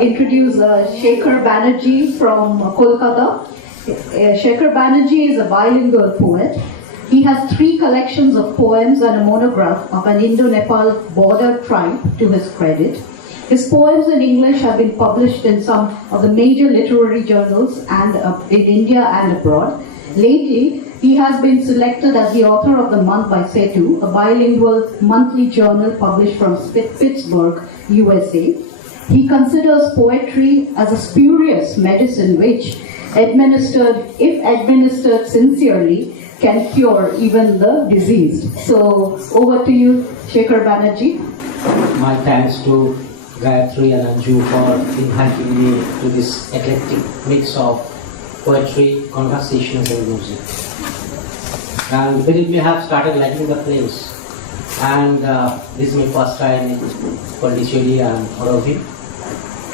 Introduce Sekhar Banerjee from Kolkata. Sekhar Banerjee is a bilingual poet. He has 3 collections of poems and a monograph of an Indo-Nepal border tribe to his credit. His poems in English have been published in some of the major literary journals and in India and abroad. Lately, he has been selected as the author of the month by Setu, a bilingual monthly journal published from Pittsburgh, USA. He considers poetry as a spurious medicine which, if administered sincerely, can cure even the diseased. So, over to you, Sekhar Banerjee. My thanks to Gayatri and Anju for inviting me to this eclectic mix of poetry, conversations and music. And believe me, I have started liking the place. And this is my first time in Pondicherry and Auroville.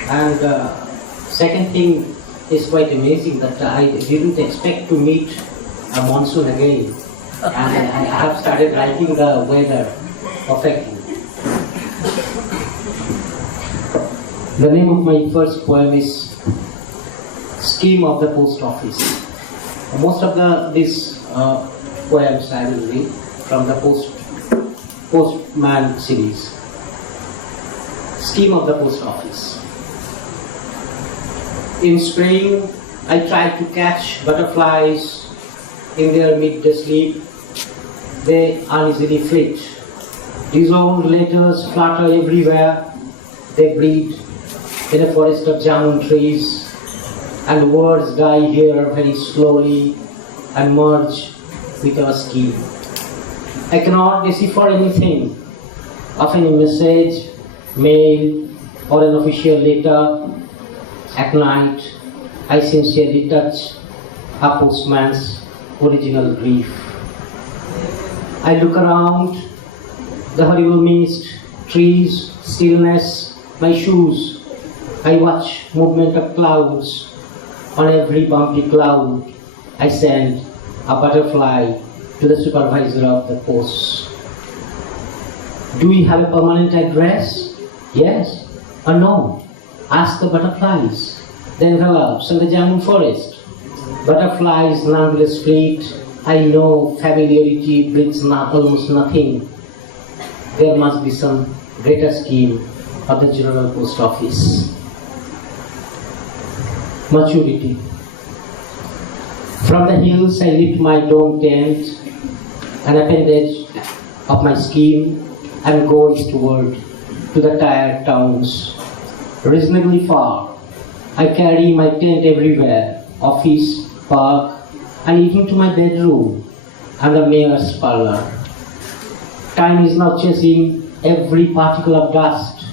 And second thing is quite amazing that I didn't expect to meet a monsoon again. And I have started liking the weather perfectly. The name of my first poem is Scheme of the Post Office. Most of these poems I will read from the Postman series. Scheme of the Post Office. In spring, I try to catch butterflies in their midday sleep. They uneasily flit. Disowned letters flutter everywhere. They breed in a forest of jamun trees, and words die here very slowly and merge with our scheme. I cannot decipher anything of any message, mail, or an official letter. At night, I sincerely touch a postman's original grief. I look around, the horrible mist, trees, stillness, my shoes. I watch movement of clouds. On every bumpy cloud, I send a butterfly to the supervisor of the post. Do we have a permanent address? Yes or no? Ask the butterflies, the envelopes and the jamun forest. Butterflies nonetheless fleet. I know familiarity brings almost nothing. There must be some greater scheme of the General Post Office. Maturity. From the hills I lift my dome tent, an appendage of my scheme, and go eastward to the tired towns. Reasonably far, I carry my tent everywhere, office, park, and even to my bedroom and the mayor's parlor. Time is now chasing every particle of dust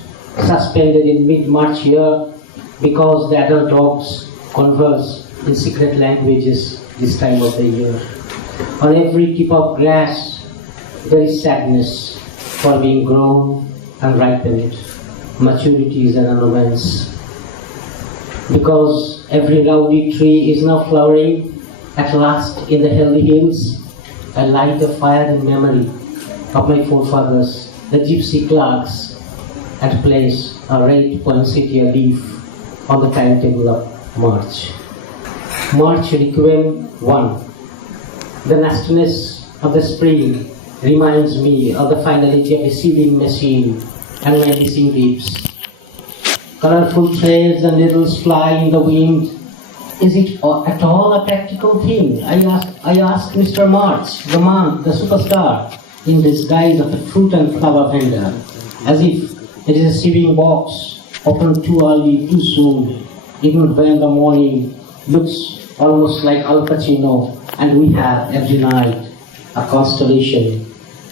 suspended in mid-March here, because the adult dogs converse in secret languages this time of the year. On every tip of grass, there is sadness for being grown and ripened. Maturity is an annoyance. Because every rowdy tree is now flowering at last in the healthy hills, I light a fire in memory of my forefathers, the gypsy clerks, and place a red poinsettia leaf on the timetable of March. March Requiem 1. The nastiness of the spring reminds me of the finality of a sewing machine and my missing ribs. Colorful threads and needles fly in the wind. Is it at all a practical thing? I asked Mr. March, the man, the superstar, in disguise of a fruit and flower vendor, as if it is a sewing box, opened too early, too soon, even when the morning looks almost like Al Pacino, and we have every night a constellation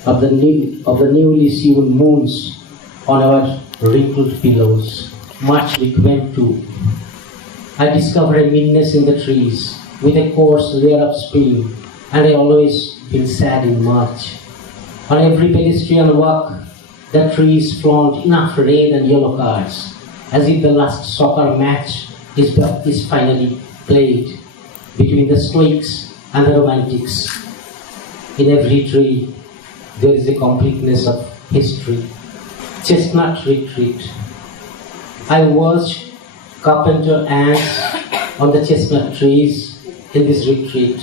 of the newly sewn moons on our wrinkled pillows. March week went to. I discovered a meanness in the trees with a coarse layer of spring, and I always been sad in March. On every pedestrian walk, the trees flaunt enough red and yellow cards, as if the last soccer match is finally played between the stoics and the romantics. In every tree, there is a completeness of history. Chestnut retreat. I watched carpenter ants on the chestnut trees in this retreat.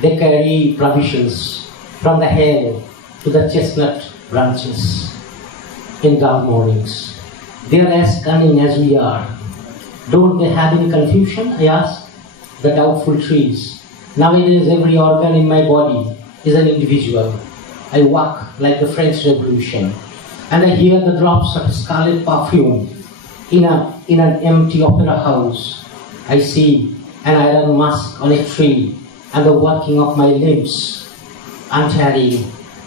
They carry provisions from the hail to the chestnut branches in dull mornings. They are as cunning as we are. Don't they have any confusion? I asked the doubtful trees. Nowadays, every organ in my body is an individual. I walk like the French Revolution, and I hear the drops of scarlet perfume in an empty opera house. I see an iron mask on a tree, and the working of my limbs, untiring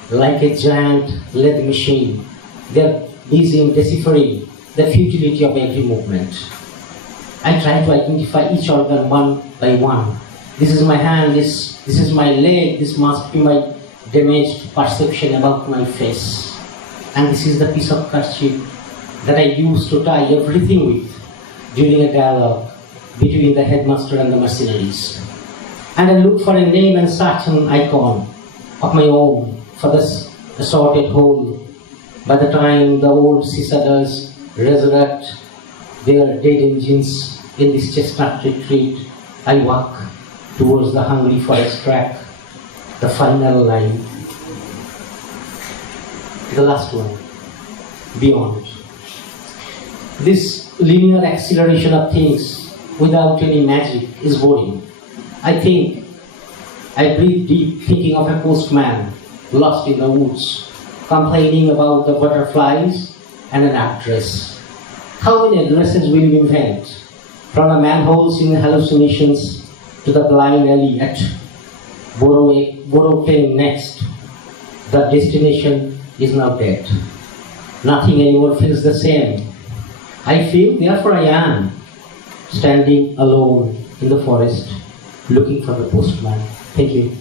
like a giant lead machine. They're busy in deciphering the futility of every movement. I try to identify each organ one by one. This is my hand, this is my leg, this must be my damaged perception about my face. And this is the piece of kerchief that I used to tie everything with during a dialogue between the headmaster and the mercenaries. And I look for a name and search an icon of my own for this assorted whole. By the time the old cicadas resurrect their dead engines in this chestnut retreat, I walk towards the hungry forest track, the final line, the last one, beyond. This linear acceleration of things without any magic is boring. I breathe deep, thinking of a postman lost in the woods, complaining about the butterflies and an actress. How many addresses will you invent? From the manholes in hallucinations to the blind alley at Borrowing next. The destination is now dead. Nothing anymore feels the same. I feel, therefore I am, standing alone in the forest, looking for the postman. Thank you.